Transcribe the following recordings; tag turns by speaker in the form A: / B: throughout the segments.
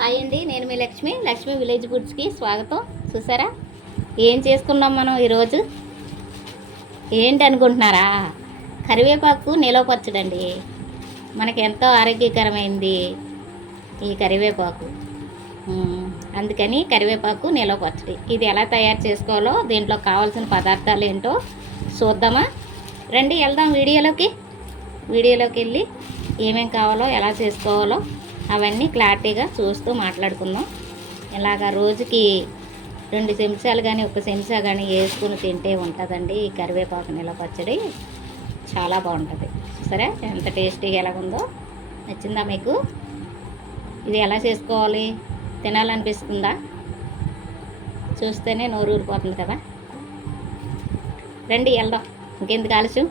A: Hi అండి నేను మీ లక్ష్మి లక్ష్మి విలేజ్ గుడ్స్కి స్వాగతం. చూసారా? ఏం చేసుకున్నాం మనం ఈరోజు? ఏంటి అనుకుంటున్నారా? కరివేపాకు నిలవ పచ్చడండి. మనకి ఎంతో ఆరోగ్యకరమైంది ఈ కరివేపాకు. అందుకని కరివేపాకు నిలవ పచ్చడి. ఇది ఎలా తయారు చేసుకోవాలో దీంట్లో కావాల్సిన పదార్థాలు ఏంటో చూద్దామా? రండి వెళ్దాం వీడియోలోకి. వీడియోలోకి వెళ్ళి ఏమేం కావాలో ఎలా చేసుకోవాలో అవన్నీ క్లారిటీగా చూస్తూ మాట్లాడుకుందాం. ఇలాగ రోజుకి రెండు చెంచాలు కానీ ఒక చెంచా కానీ వేసుకుని తింటే ఉంటుందండి. ఈ కరివేపాకు నిల పచ్చడి చాలా బాగుంటుంది. సరే ఎంత టేస్టీగా ఎలా ఉందో నచ్చిందా మీకు? ఇది ఎలా చేసుకోవాలి? తినాలనిపిస్తుందా? చూస్తేనే నోరు ఊరిపోతుంది కదా. రండి వెళ్దాం. ఇంకెందుకు ఆలస్యం?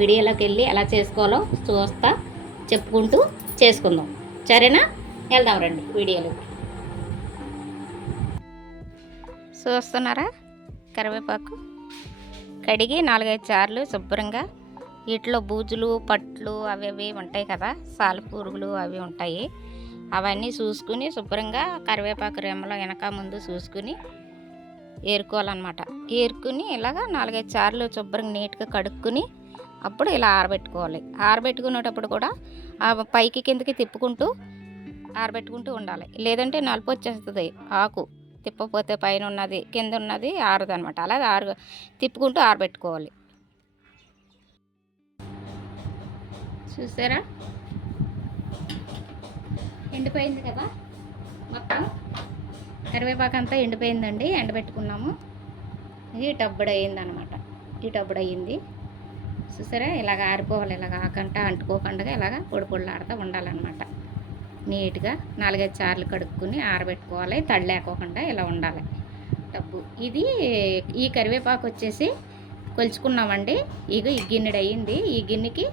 A: వీడియోలోకి వెళ్ళి ఎలా చేసుకోవాలో చూస్తా చెప్పుకుంటూ చేసుకుందాం. సరేనా? వెళ్దాం రండి వీడియోలు. చూస్తున్నారా? కరివేపాకు. కడిగి నాలుగైదు సార్లు శుభ్రంగా వీటిలో బూజులు పట్లు అవి అవి ఉంటాయి కదా సాలపురుగులు అవి ఉంటాయి. అవన్నీ చూసుకుని శుభ్రంగా కరివేపాకు రెమ్మలో వెనక ముందు చూసుకుని ఏరుకోవాలన్నమాట. ఏరుకుని ఇలాగ నాలుగైదు సార్లు శుభ్రంగా నీట్గా కడుక్కుని అప్పుడు ఇలా ఆరబెట్టుకోవాలి. ఆరబెట్టుకునేటప్పుడు కూడా పైకి కిందకి తిప్పుకుంటూ ఆరబెట్టుకుంటూ ఉండాలి. లేదంటే నలుపు వచ్చేస్తుంది. ఆకు తిప్పపోతే పైన ఉన్నది కింద ఉన్నది ఆరదు అనమాట అలా ఆరు తిప్పుకుంటూ ఆరబెట్టుకోవాలి. చూసారా? ఎండిపోయింది కదా మొత్తం. కరివేపాకు అంతా ఎండిపోయిందండి. ఎండబెట్టుకున్నాము. ఇది టబ్బుడు అయ్యింది అనమాట ఈ టబ్బుడు అయ్యింది చూసారా? ఇలాగ ఆరిపోవాలి ఇలాగ ఆకంట అంటుకోకుండా ఇలాగ పొడి పొడిలాడుతూ ఉండాలన్నమాట. నీట్గా నాలుగైదు సార్లు కడుక్కుని ఆరబెట్టుకోవాలి తడి లేకోకుండా ఇలా ఉండాలి. డబ్బు. ఇది ఈ కరివేపాకు వచ్చేసి కొలుచుకున్నామండి. ఇక ఈ గిన్నెడు అయ్యింది. ఈ గిన్నెకి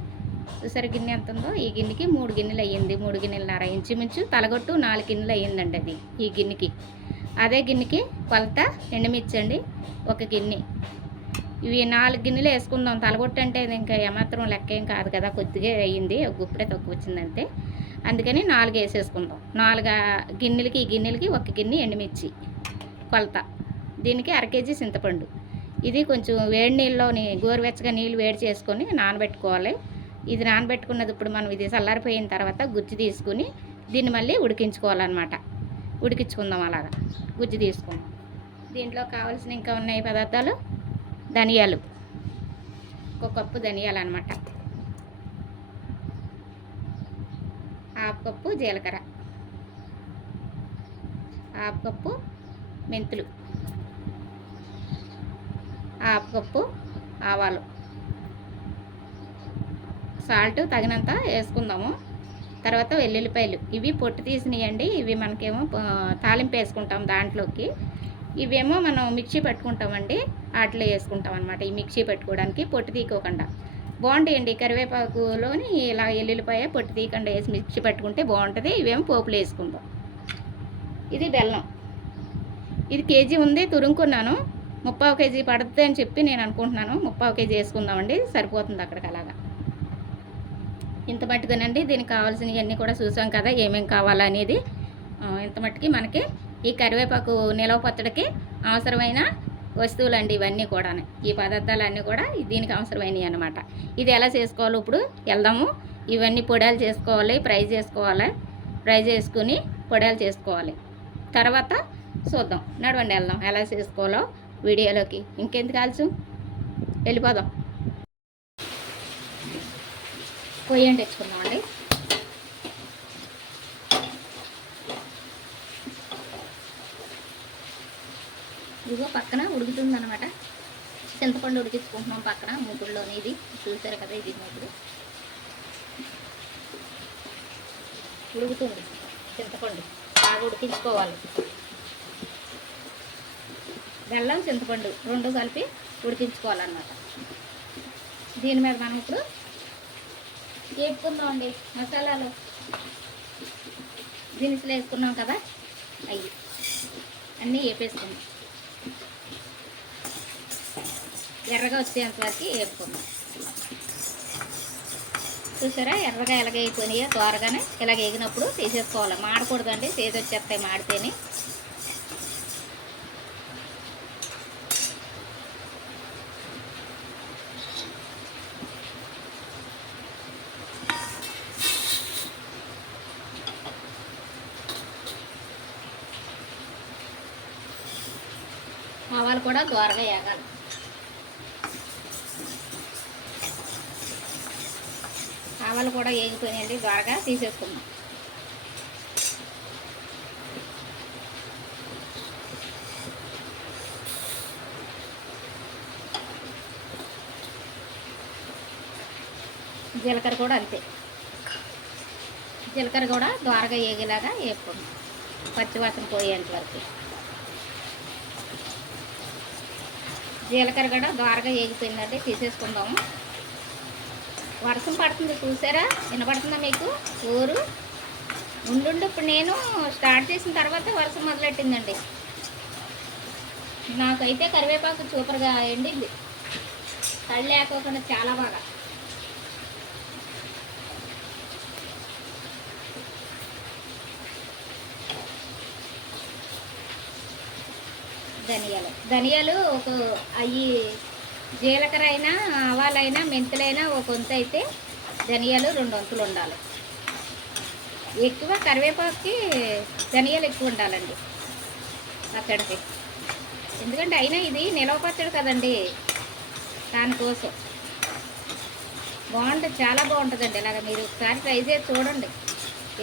A: చూసారు గిన్నె ఎంత ఉందో? ఈ గిన్నెకి మూడు గిన్నెలు అయ్యింది. మూడు గిన్నెలన్నర ఇంచుమించు తలగొట్టు నాలుగు గిన్నెలు అయ్యిందండి అది ఈ గిన్నెకి. అదే గిన్నెకి కొలత ఎండమిచ్చండి ఒక గిన్నె. ఇవి నాలుగు గిన్నెలు వేసుకుందాం. తలగొట్టు అంటే ఇది ఇంకా ఏమాత్రం లెక్క ఏం కాదు కదా. కొద్దిగా అయ్యింది. ఒక గుప్పుడే తక్కువ వచ్చిందంతే అందుకని నాలుగు వేసేసుకుందాం. నాలుగు గిన్నెలకి ఈ గిన్నెలకి ఒక గిన్నె ఎండుమిర్చి కొలత. దీనికి అర కేజీ చింతపండు. ఇది కొంచెం వేడి నీళ్ళలోని గోరువెచ్చగా నీళ్ళు వేడి చేసుకొని నానబెట్టుకోవాలి. ఇది నానబెట్టుకున్నది ఇప్పుడు మనం ఇది చల్లారిపోయిన తర్వాత గుజ్జు తీసుకుని దీన్ని మళ్ళీ ఉడికించుకోవాలన్నమాట. ఉడికించుకుందాం అలాగా. గుజ్జు తీసుకుందాం. దీంట్లో కావాల్సిన ఇంకా ఉన్నాయి పదార్థాలు? ధనియాలు. ఒక కప్పు ధనియాలు అనమాట హాఫ్ కప్పు జీలకర్ర. హాఫ్ కప్పు మెంతులు. హాఫ్ కప్పు ఆవాలు. సాల్ట్ తగినంత వేసుకుందాము. తర్వాత వెల్లుల్లిపాయలు. ఇవి పొట్టు తీసినాయండి. ఇవి మనకేమో తాలింపు వేసుకుంటాం దాంట్లోకి. ఇవేమో మనం మిక్సీ పెట్టుకుంటామండి అట్లే వేసుకుంటాం అనమాట ఈ మిక్సీ పెట్టుకోవడానికి పొట్టు తీకోకుండా బాగుంటాయండి కరివేపాకులోని ఇలా ఎల్లుల్లిపాయ పొట్టు తీయకుండా వేసి మిక్సీ పెట్టుకుంటే బాగుంటుంది. ఇవేమో పోపులు వేసుకుందాం. ఇది బెల్లం. ఇది కేజీ ఉంది తురుముకున్నాను. ముప్పావు కేజీ పడుతుంది అని చెప్పి నేను అనుకుంటున్నాను. ముప్పావు కేజీ వేసుకుందామండి సరిపోతుంది అక్కడికి అలాగా. ఇంత మట్టుగానండి దీనికి కావాల్సినవన్నీ కూడా చూసాం కదా ఏమేమి కావాలనేది. ఇంత మట్టుకి మనకి ఈ కరివేపాకు నిలవ పచ్చడికి అవసరమైన వస్తువులండి ఇవన్నీ కూడా ఈ పదార్థాలన్నీ కూడా దీనికి అవసరమైనవి అనమాట ఇది ఎలా చేసుకోవాలో ఇప్పుడు వెళ్దాము. ఇవన్నీ పొడాలు చేసుకోవాలి ఫ్రై చేసుకోవాలి ఫ్రై చేసుకుని పొడాలు చేసుకోవాలి. తర్వాత చూద్దాం. నడవండి వెళ్దాం. ఎలా చేసుకోవాలో వీడియోలోకి. ఇంకెందుకు కాల్చు వెళ్ళిపోదాం. పొయ్యి తెచ్చుకుందామండి? ఇదిగో పక్కన ఉడుకుతుంది అనమాట చింతపండు ఉడికించుకుంటున్నాం పక్కన మూకుడులోని ఇది. చూసారు కదా ఇది మూకుడు. ఉడుకుతుంది చింతపండు. బాగా ఉడికించుకోవాలి. బెల్లం చింతపండు రెండు కలిపి ఉడికించుకోవాలన్నమాట. దీని మీద మనం ఇప్పుడు వేపుకుందామండి మసాలాలు. దినుసులు వేసుకున్నాం కదా అవి అన్నీ వేపేసుకుందాం. ఎర్రగా వచ్చేంత వరకు వేపుకుందాం. చూసారా? ఎర్రగా ఎలాగ అయిపోయినాయో త్వరగానే ఇలాగ వేగినప్పుడు తీసేసుకోవాలి. మాడకూడదండి చేసి వచ్చేస్తాయి మాడితేనే. ఆవాలు కూడా దోరగా వేగాలి. ఆవాలు కూడా వేగిపోయినాయండి బాగా తీసేసుకుందాం. జీలకర్ర కూడా అంతే. జీలకర్ర కూడా దోరగా వేగేలాగా వేపుకుందాం పచ్చివాసన పోయేంత వరకు. జీలకర్ర కూడా దోరగా వేగిపోయిందండి తీసేసుకుందాము. వర్షం పడుతుంది చూసారా? వినపడుతుందా మీకు? ఊరు? ఉండుండి. ఇప్పుడు నేను స్టార్ట్ చేసిన తర్వాత వర్షం మొదలెట్టిందండి. నాకైతే కరివేపాకు సూపర్గా ఎండింది. తల్లి లేకోకుండా చాలా బాగా. ధనియాలు. ధనియాలు ఒక అవి జీలకర్ర అయినా ఆవాలైనా మెంతులైనా ఒక వంతు అయితే ధనియాలు రెండు వంతులు ఉండాలి. ఎక్కువ కరివేపాకుకి ధనియాలు ఎక్కువ ఉండాలండి పచ్చడికి. ఎందుకంటే అయినా ఇది నిలవ పచ్చడి కదండి దానికోసం. బాగుంటుంది చాలా బాగుంటుందండి. ఇలాగ మీరు ఒకసారి ట్రై చేసి చూడండి.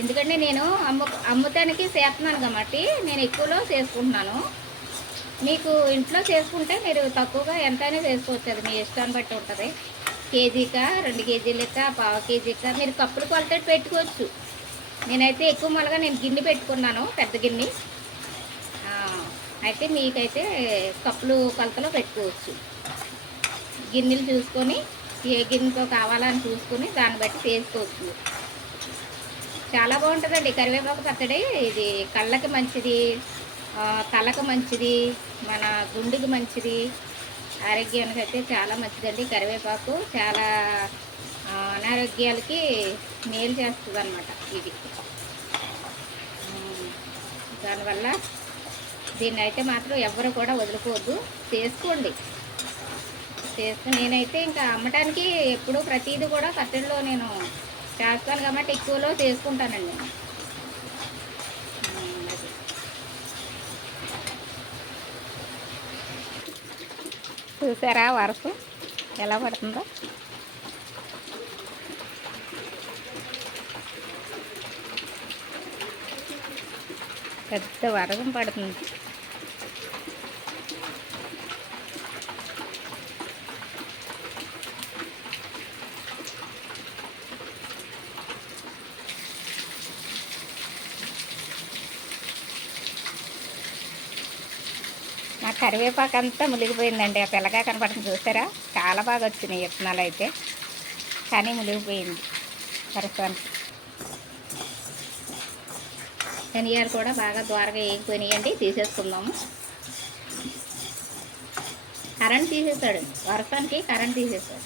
A: ఎందుకంటే నేను అమ్ము అమ్ముతానికి చేస్తున్నాను కాబట్టి నేను ఎక్కువలో చేసుకుంటున్నాను. మీకు ఇంట్లో చేసుకుంటే మీరు తక్కువగా ఎంతైనా చేసుకోవచ్చు. అది మీ ఇష్టాన్ని బట్టి ఉంటుంది. కేజీకా రెండు కేజీలక పావు కేజీకా మీరు కప్పులు కొలత పెట్టుకోవచ్చు. నేనైతే ఎక్కువ మొలగా నేను గిన్నె పెట్టుకున్నాను పెద్ద గిన్నె. అయితే మీకైతే కప్పులు కొలతలో పెట్టుకోవచ్చు. గిన్నెలు చూసుకొని ఏ గిన్నెతో కావాలని చూసుకొని దాన్ని బట్టి చేసుకోవచ్చు. చాలా బాగుంటుందండి. కరివేపాకు పచ్చడి ఇది కళ్ళకి మంచిది. తలకు మంచిది మన గుండెకి మంచిది ఆరోగ్యానికి అయితే చాలా మంచిదండి. కరివేపాకు చాలా అనారోగ్యాలకి మేలు చేస్తుంది అనమాట ఇది దానివల్ల దీన్ని అయితే మాత్రం ఎవరు కూడా వదులుకోవద్దు. చేసుకోండి. చేసుకుని నేనైతే ఇంకా అమ్మటానికి ఎప్పుడూ ప్రతిదీ కూడా కట్టెల్లో నేను చేస్తాను కాబట్టి ఎక్కువలో చేసుకుంటానండి నేను ఉమ్, అది. చూసారా వర్షం ఎలా పడుతుందో? పెద్ద వరసం పడుతుంది. కరివేపాకు అంతా మునిగిపోయిందండి. ఆ పిల్లగా కనపడుతుంది చూసారా చాలా బాగా వచ్చినాయి విత్తనాలు అయితే. కానీ ములిగిపోయింది ప్రస్తుతానికి ధనియాలు కూడా బాగా ద్వారగా వేగిపోయినాయండి తీసేసుకుందాము. కరెంట్ తీసేస్తాడు వర్షానికి కరెంట్ తీసేస్తాడు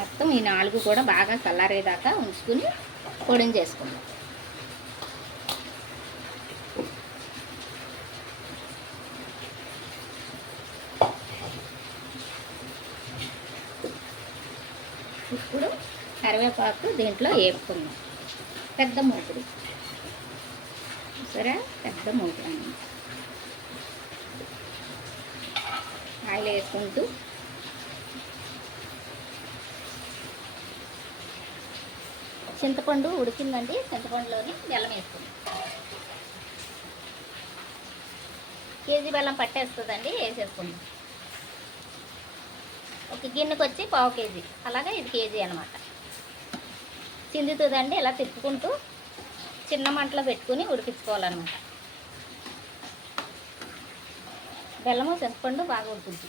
A: మొత్తం ఈ నాలుగు కూడా బాగా చల్లారేదాకా ఉంచుకుని పొడిని చేసుకుందాం. ఇప్పుడు కరివేపాకు దీంట్లో వేపుకుందాం. పెద్ద మూకుడు సరే పెద్ద మూకుడు అన్నమాట. ఆయిల్ వేసుకుంటూ చింతపండు ఉడికిందండి. చింతపండులోని బెల్లం వేసుకుంది. కేజీ బెల్లం పట్టేస్తుందండి వేసేసుకుందాం. ఒక గిన్నెకి వచ్చి పావు కేజీ. అలాగే ఇది కేజీ అనమాట చిందుతుందండి ఇలా తిప్పుకుంటూ చిన్న మంటలో పెట్టుకుని ఉడికించుకోవాలన్నమాట. బెల్లము చింతపండు బాగా ఉడుకుద్ది.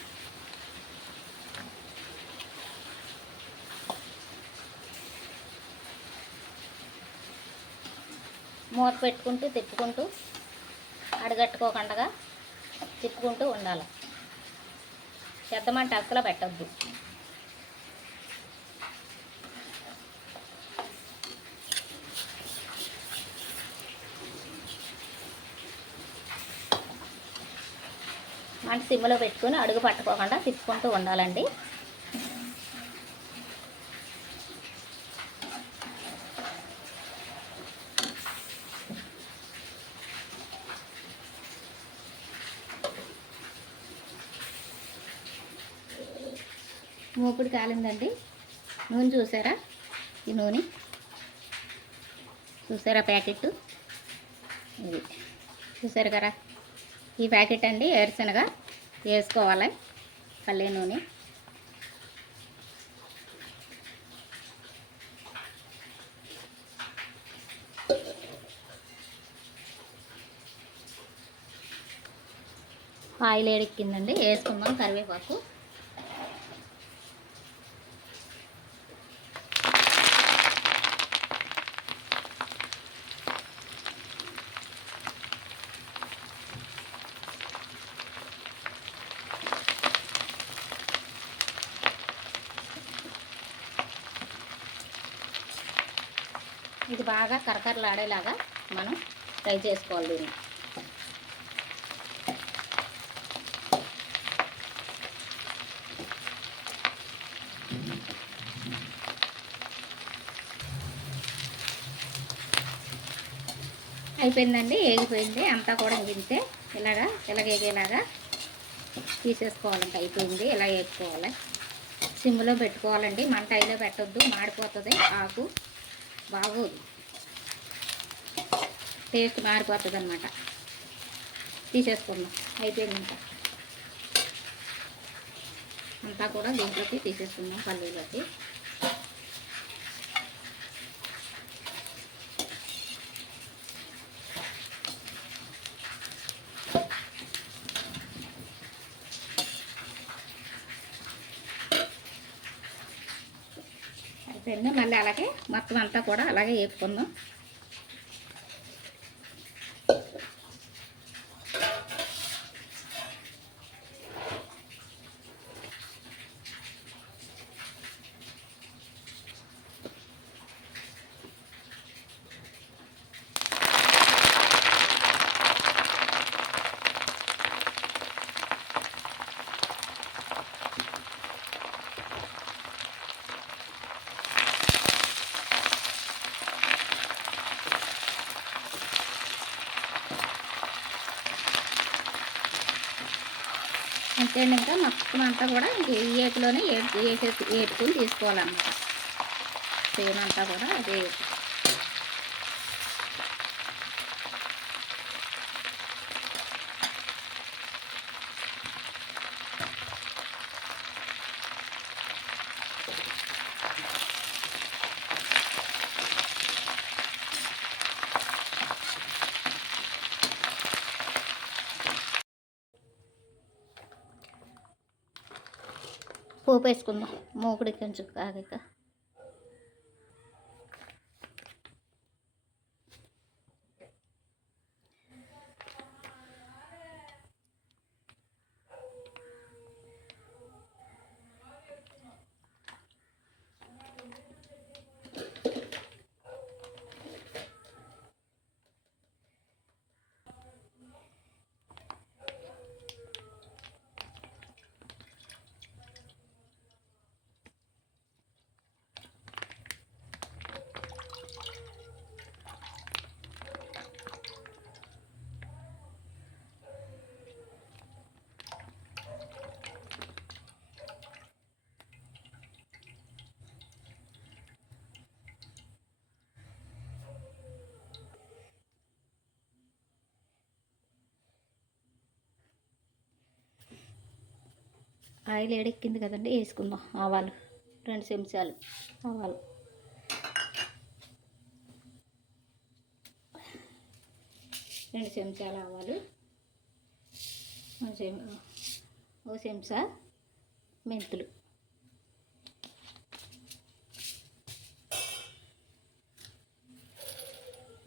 A: మూత పెట్టుకుంటూ తిప్పుకుంటూ అడగట్టుకోకుండా తిప్పుకుంటూ ఉండాలి. పెద్దమంట అస్సలు పెట్టద్దు. మంట సిమ్లో పెట్టుకుని అడుగు పట్టుకోకుండా తిప్పుకుంటూ ఉండాలండి. ఇప్పుడు కాలిందండి. నూనె చూసారా? ఈ నూనె. చూసారా ప్యాకెట్ ఇది. చూసారు కదా? ఈ ప్యాకెట్ అండి వేరుశనగ వేసుకోవాలి. పల్లె నూనె. ఆయిల్ ఏడెక్కిందండి వేసుకుందాం కరివేపాకు. ఇది బాగా కరకరలాడేలాగా మనం ఫ్రై చేసుకోవాలి దీన్ని. అయిపోయిందండి ఏగిపోయింది. అంతా కూడా గింతే ఇలాగా ఇలాగేగేలాగా తీసేసుకోవాలంటే. అయిపోయింది ఇలా వేసుకోవాలి సిమ్లో పెట్టుకోవాలండి. మంట అయిలో పెట్టొద్దు మాడిపోతుంది. ఆకు బాగోదు టేస్ట్ మారిపోతుంది అనమాట తీసేసుకుందాం. అయిపోయింది ఇంకా అంతా కూడా దీంట్లోకి తీసేసుకుందాం పల్లీలోకి. అయిపోయింది. మళ్ళీ అలాగే మొత్తం అంతా కూడా అలాగే వేపుకుందాం. అంతే ఇంకా మొత్తం అంతా కూడా ఇంక ఈ ఏపులోనే ఏపు ఏసేసి ఏపుకుని తీసుకోవాలన్నమాట. సేమ్ అంతా కూడా అదే పోపు వేసుకుందాం మూకుడి కొంచెం కాగాక ఆయిల్ ఏడెక్కింది కదండి వేసుకుందాం. ఆవాలు. రెండు చెంచాలు ఆవాలు. రెండు చెంచాలు ఆవాలు. ఓ చెంచా మెంతులు.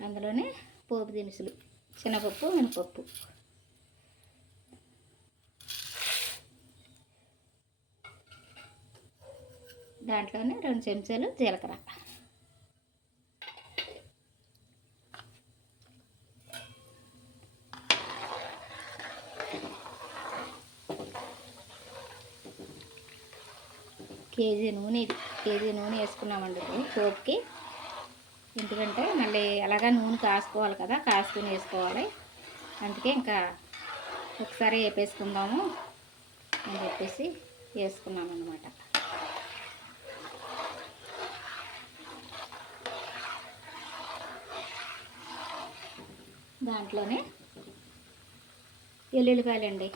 A: అందులోనే పోపు దినుసులు శనగపప్పు మినపప్పు. దాంట్లోనే రెండు చెంచాలు జీలకర్ర. కేజీ నూనె కేజీ నూనె వేసుకున్నామండి సోప్కి పోపుకి. ఎందుకంటే మళ్ళీ ఎలాగా నూనె కాసుకోవాలి కదా కాసుకుని వేసుకోవాలి. అందుకే ఇంకా ఒకసారి వేపేసుకుందాము అని చెప్పేసి వేసుకున్నాం అనమాట దాంట్లోనే ఎల్లుల్లిపాయలండి.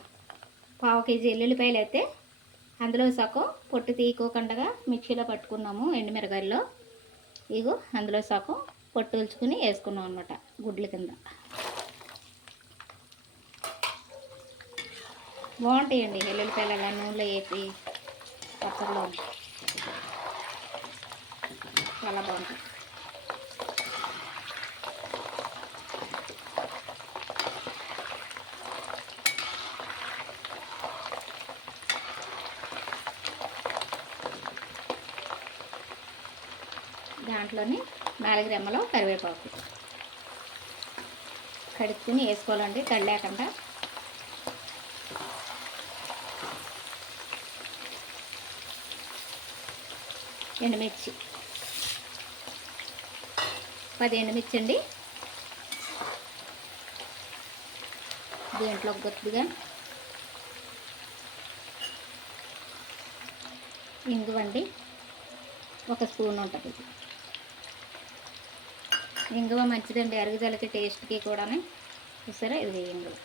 A: పావు కేజీ ఎల్లుల్లిపాయలు అయితే అందులో సగం పొట్టు తీయకోకుండా మిక్సీలో పట్టుకున్నాము ఎండుమిరగాయల్లో. ఇగో అందులో సగం పొట్టు ఉల్చుకుని వేసుకున్నాం అనమాట గుడ్ల కింద. బాగుంటాయండి ఎల్లుల్లిపాయలు అలా నూనెలో వేసి పచ్చడిలో చాలా బాగుంటాయి. దాంట్లోని నాలుగు రెమ్మలు కరివేపాకు. కడుక్కుని వేసుకోవాలండి తడి లేకుండా ఎండుమిర్చి. పది ఎండుమిర్చి అండి. దీంట్లో కొద్దిగా ఇంగువండి. ఒక స్పూన్ ఉంటుంది. ఇది ఇంగువ మంచిదండి అరుగుదలకి టేస్ట్కి కూడా చూసారా? ఇది ఇంగువ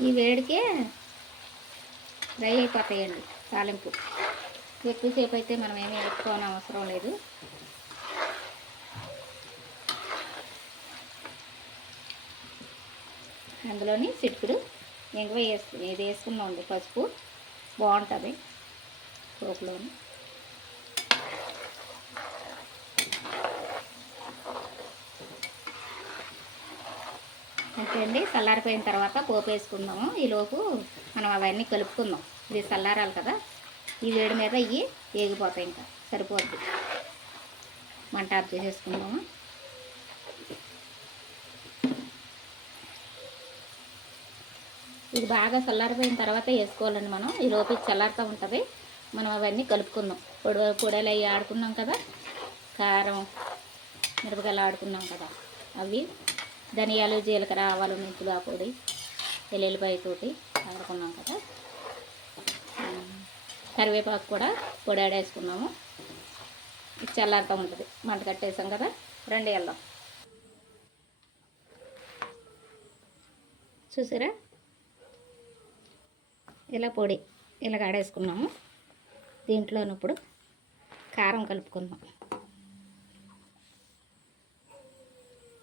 A: ఈ వేడికే ఫ్రై అయిపోతాయండి తాలింపు. ఎక్కువసేపు అయితే మనం ఏమీ వేసుకోని అవసరం లేదు. అందులోని చిట్టుకుడు ఎంగువ వేసు ఇది వేసుకున్నాం పసుపు. బాగుంటుంది పోపులోని. అంతే అండి చల్లారిపోయిన తర్వాత పోపు వేసుకుందాము. ఈలోపు మనం అవన్నీ కలుపుకుందాం. ఇది చల్లారాలి కదా. ఈ వేడి మీద ఇవి వేగిపోతాయి ఇంకా. సరిపోద్ది. మంట ఆఫ్ చేసేసుకుందాము? ఇది బాగా చల్లారిపోయిన తర్వాత వేసుకోవాలండి మనం. ఈ లోపు చల్లారుతూ ఉంటుంది. మనం అవన్నీ కలుపుకుందాం. పొడి పొడలు అవి ఆడుకున్నాం కదా. కారం మిరపకాయలు ఆడుకున్నాం కదా. అవి ధనియాలు జీలకర్ర ఆవాలు మెంతులు ఆ పొడి వెల్లుల్లిపాయ తోటి ఆడుకున్నాం కదా. కరివేపాకు కూడా పొడి ఆడేసుకున్నాము ఇది చల్లారుతూ ఉంటుంది. మంట కట్టేసాం కదా రెండు వెళ్దాం చూసారా? ఇలా పొడి ఇలా ఆడేసుకున్నాము దీంట్లోనప్పుడు కారం కలుపుకుందాం.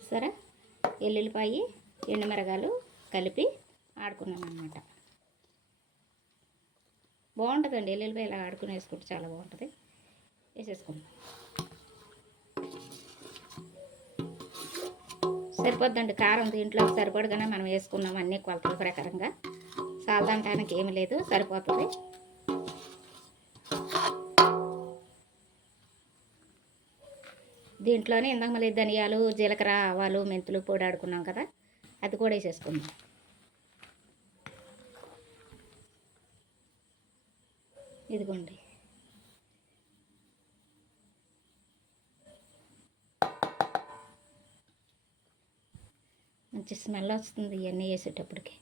A: సరే? ఎల్లుల్లిపాయి ఎండుమిరగాలు కలిపి ఆడుకున్నాం అన్నమాట బాగుంటుందండి. ఎల్లుల్లిపాయ ఇలా ఆడుకుని వేసుకుంటే చాలా బాగుంటుంది. వేసేసుకుందాం సరిపోద్దండి. కారం దీంట్లో సరిపడగానే మనం వేసుకున్నాం అన్ని కొలతల ప్రకారంగా. సాల్దంటానికి ఏమి లేదు. సరిపోతుంది. దీంట్లోనే ఇందాక మళ్ళీ ధనియాలు జీలకర్ర ఆవాలు మెంతులు పొడి ఆడుకున్నాం కదా. అది కూడా వేసేసుకుందాం. ఇదిగోండి. మంచి స్మెల్ వస్తుంది ఇవన్నీ వేసేటప్పటికి.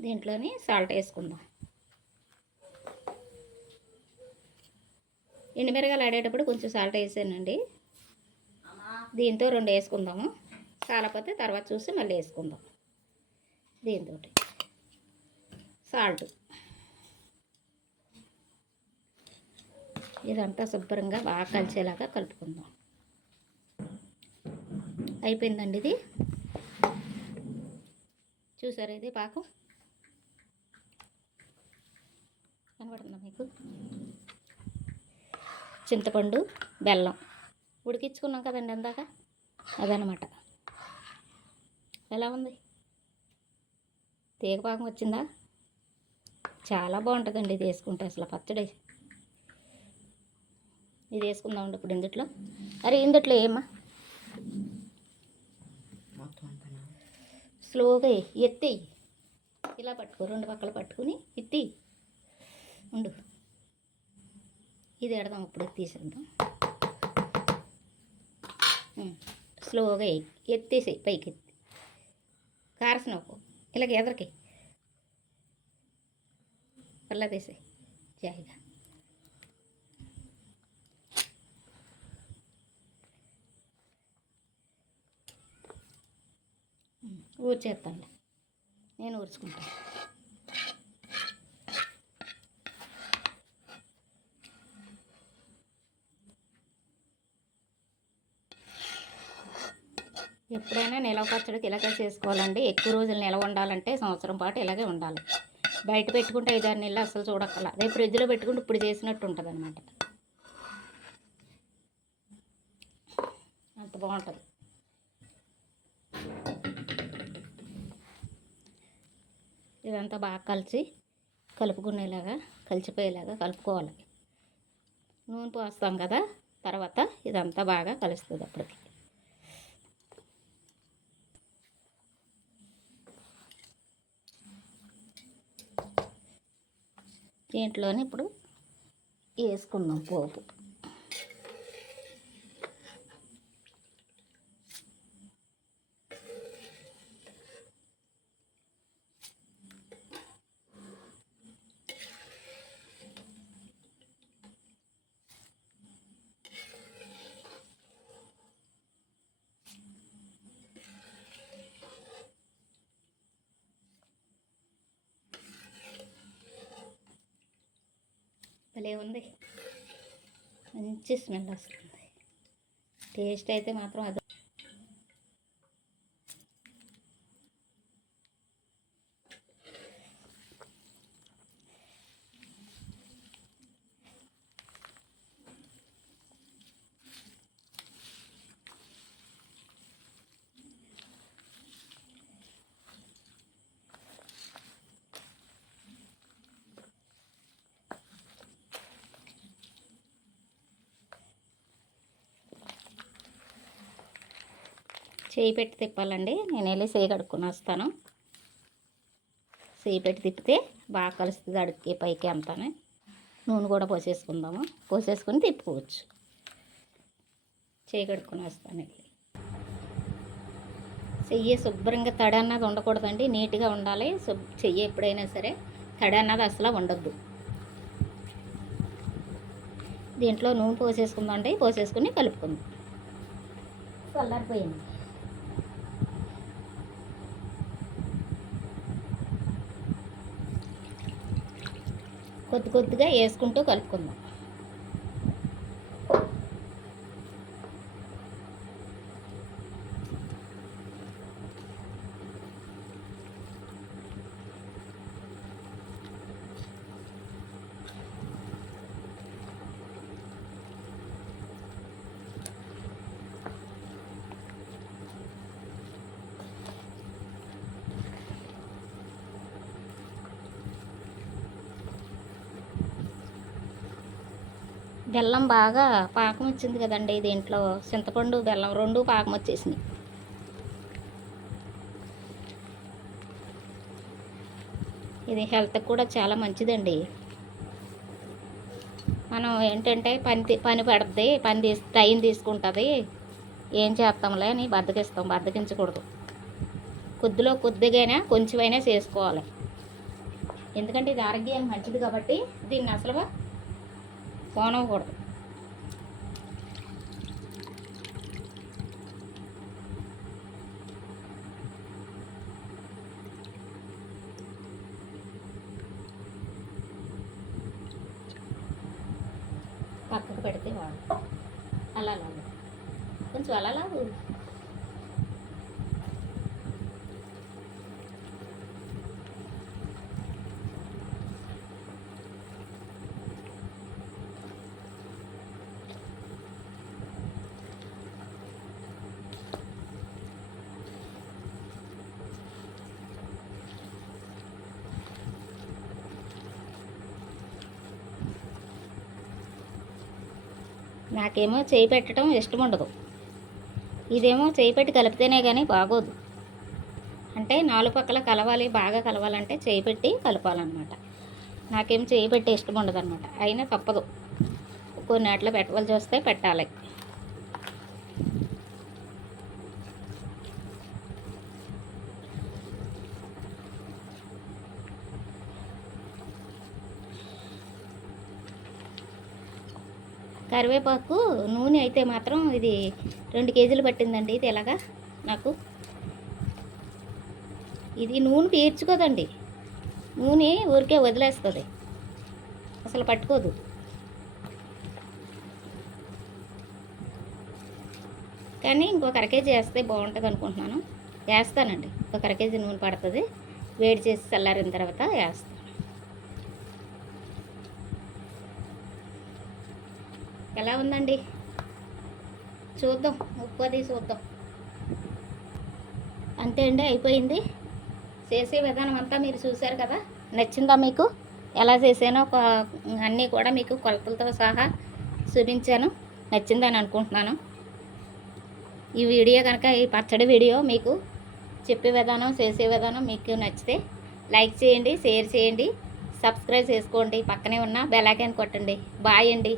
A: దీంట్లోని సాల్ట్ వేసుకుందాం. ఎండుమిరగాయలు ఆడేటప్పుడు కొంచెం సాల్ట్ వేసానండి. దీంతో రెండు వేసుకుందాము. చాలకపోతే తర్వాత చూసి మళ్ళీ వేసుకుందాం. దీంతో సాల్ట్. ఇదంతా శుభ్రంగా బాగా కలిసేలాగా కలుపుకుందాం. అయిపోయిందండి ఇది? చూసారా ఇది పాకం? కనబడుతుందా మీకు? చింతపండు బెల్లం. ఉడికించుకున్నాం కదండి అందాక? అదనమాట ఎలా ఉంది? తీగ పాకం వచ్చిందా? చాలా బాగుంటుందండి ఇది వేసుకుంటే అసలు పచ్చడి. ఇది వేసుకుందామండి ఇప్పుడు ఇందుట్లో. అరే ఇందుట్లో ఏమా
B: మొత్తం అంతా
A: స్లోగా ఎయ్, ఎత్తేయి ఇలా పట్టుకో రెండు పక్కల పట్టుకుని ఎత్తి ఉండు. ఇది ఎడదాం ఇప్పుడు తీసేద్దాం. స్లోగా ఎత్తేసేయి పైకి ఎత్తి కారసనవ్వు. ఇలాగే ఎదరికి పల్లా తీసేయి. జాయిగా ఊర్చేస్తాను నేను ఊర్చుకుంటాను. ఎప్పుడైనా నిలవ పచ్చడికి ఇలాగే చేసుకోవాలండి. ఎక్కువ రోజులు నిలవ ఉండాలంటే సంవత్సరం పాటు ఇలాగే ఉండాలి. బయట పెట్టుకుంటే ఐదారు నెలలు అసలు చూడక్కల. అదే ఫ్రిడ్జ్లో పెట్టుకుంటే ఇప్పుడు చేసినట్టు ఉంటుంది అనమాట అంత బాగుంటుంది. ఇదంతా బాగా కలిసి కలుపుకునేలాగా కలిసిపోయేలాగా కలుపుకోవాలి. నూనె పోస్తాం కదా తర్వాత ఇదంతా బాగా కలుస్తుంది అప్పటికి. దీంట్లోనే ఇప్పుడు వేసుకుందాం పోపు. భలే ఉంది. మంచి స్మెల్ వస్తుంది. టేస్ట్ అయితే మాత్రం అది చేయి పెట్టి తిప్పాలండి. నేను వెళ్ళి చేయి కడుక్కొని వస్తాను. చేయి పెట్టి తిప్పితే బాగా కలుస్తుంది అడుక్కి పైకి అంతానే. నూనె కూడా పోసేసుకుందాము. పోసేసుకొని తిప్పుకోవచ్చు. చేయి కడుక్కొని వస్తాను వెళ్ళి. చెయ్యి శుభ్రంగా తడి అన్నది ఉండకూడదండి. నీట్గా ఉండాలి. చెయ్యి ఎప్పుడైనా సరే తడి అన్నది అసలు ఉండద్దు దీంట్లో నూనె పోసేసుకుందామండి. పోసేసుకుని కలుపుకుందాం. చల్లారిపోయింది. కొద్ది కొద్దిగా వేసుకుంటూ కలుపుకుందాం. బెల్లం బాగా పాకం వచ్చింది కదండి దీంట్లో చింతపండు బెల్లం రెండు పాకం వచ్చేసినాయి. ఇది హెల్త్కి కూడా చాలా మంచిదండి. మనం ఏంటంటే పని పని పడుతుంది పని తీసి టైం తీసుకుంటుంది. ఏం చేస్తాంలే అని బద్దకిస్తాం బద్దకించకూడదు. కొద్దిలో కొద్దిగైనా కొంచెమైనా చేసుకోవాలి. ఎందుకంటే ఇది ఆరోగ్యానికి మంచిది కాబట్టి దీన్ని అసలు போனவும் கூட నాకేమో చేయి పెట్టడం ఇష్టం ఉండదు ఇదేమో చేయి పెట్టి కలిపితేనే కానీ బాగోదు. అంటే నాలుగు పక్కల కలవాలి బాగా కలవాలంటే చేయి పెట్టి కలపాలన్నమాట. నాకేం చేయి పెట్టి ఇష్టం ఉండదు అనమాట అయినా తప్పదు. కొన్ని అట్లా పెట్టవలసి వస్తే పెట్టాలి. కరివేపాకు నూనె అయితే మాత్రం ఇది రెండు కేజీలు పట్టిందండి ఇది ఎలాగా నాకు. ఇది నూనె తీర్చుకోదండి. నూనె ఊరికే వదిలేస్తుంది. అసలు పట్టుకోదు. కానీ ఇంకొక అర కేజీ వేస్తే బాగుంటుంది అనుకుంటున్నాను. వేస్తానండి. ఒక అర కేజీ నూనె పడుతుంది. వేడి చేసి చల్లారిన తర్వాత వేస్తాను ఎలా ఉందండి? చూద్దాం ముప్పది చూద్దాం. అంతే అండి అయిపోయింది. చేసే విధానం అంతా మీరు చూశారు కదా? నచ్చిందా మీకు? ఎలా చేసానో ఒక అన్నీ కూడా మీకు కొలతలతో సహా చూపించాను. నచ్చిందని అనుకుంటున్నాను. ఈ వీడియో కనుక ఈ పచ్చడి వీడియో మీకు చెప్పే విధానం చేసే విధానం మీకు నచ్చితే లైక్ చేయండి షేర్ చేయండి సబ్స్క్రైబ్ చేసుకోండి. పక్కనే ఉన్న బెల్ కొట్టండి. బాయ్ అండి.